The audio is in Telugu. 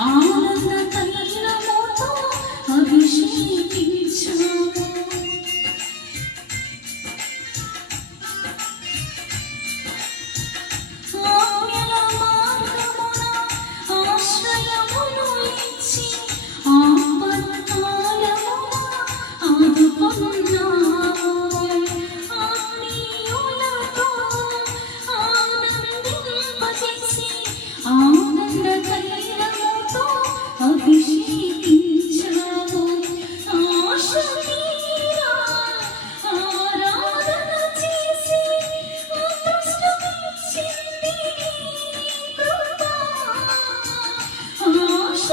ఆనంద తైలముతో అభిషేకించావు. ఆజ్ఞల మార్గమున ఆశ్రయమును ఇచ్చి ఆపత్కాలమున ఆదుకున్నావు. ఆత్మీయులతో ఆనందింపజేసి ఆనంద తైలముతో అభిషేకించావు. ఆశ తీరా ఆరాధన చేసి అదృష్టమిచ్చింది నీ కృప. ఆశ